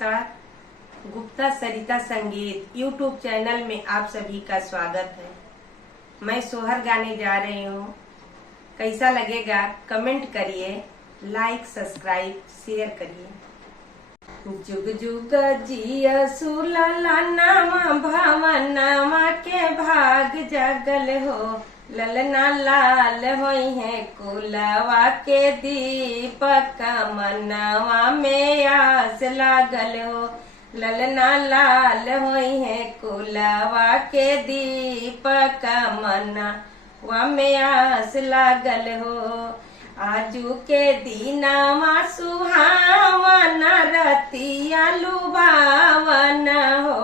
नमस्कार। गुप्ता सरिता संगीत YouTube channel में आप सभी का स्वागत है। मैं सोहर गाने जा रही हूँ। कैसा लगेगा कमेंट करिए, लाइक सब्सक्राइब शेयर करिए। जुग जुग जिया सुललनामा भवनमा के भाग जागल हो, ललना लाल होई है कुलवा के दीपक मनवा में आस लागल हो, ललना लाल होई है कुलवा के दीपक मनवा में आस लागल हो। आजू के दीनावा सुहावन रतिया लुभावन हो,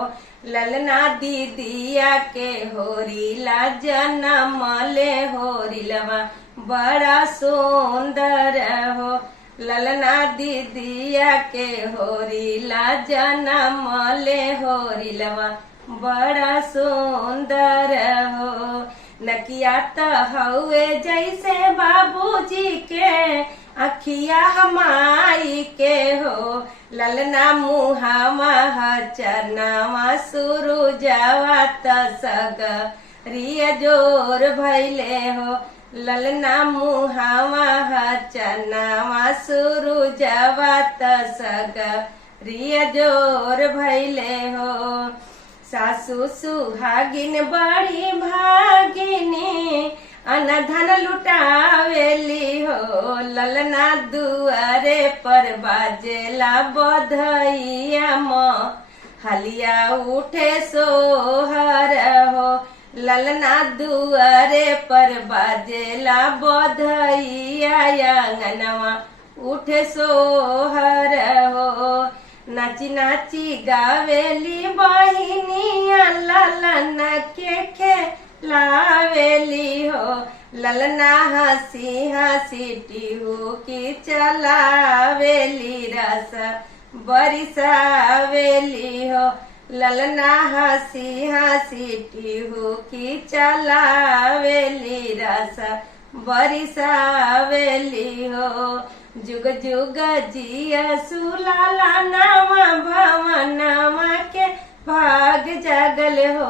ललना दीदिया के होरीला जन्म ले होरीलवा बड़ा सुंदर हो, ललना दीदिया के होरीला जन्म ले होरीलवा बड़ा सुंदर हो। नकिया त हउए जैसे बाबूजी के अखिया हमाई के हो, ललना मुहावा चरनावा सुरु जावा तसग रिय जोर भैले हो, ललना मुहावा चरनावा सुरु जावा तसग रिय जोर भैले हो। सासू सुहागिन बड़ी भागिनी अनधन लुटावेली हो, ललना दुआरे पर बाजेला बधैया हलिया उठे सोहर हो, ललना दुआरे पर बाजेला बधैया अंगनवा उठे सोहर हो। नाची नाची गावेली बहिनिया ललना के खेलावेली हो, ललना हंसी हंसी टिहू की चलावेली रस बरिसावेली हो, ललना हंसी हंसी टिहू की चलावेली रस बरिसावेली हो। जुग जुग जिया सुलाला नामा भवनमा के भाग जागल हो,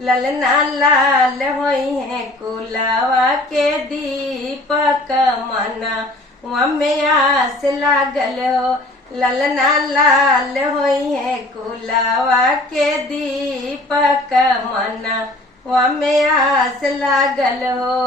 ललना लाल होई है कुलवा के दीपक मनवा में आस लागल हो, ललना लाल होई है कुलवा के दीपक मनवा में आस लागल हो।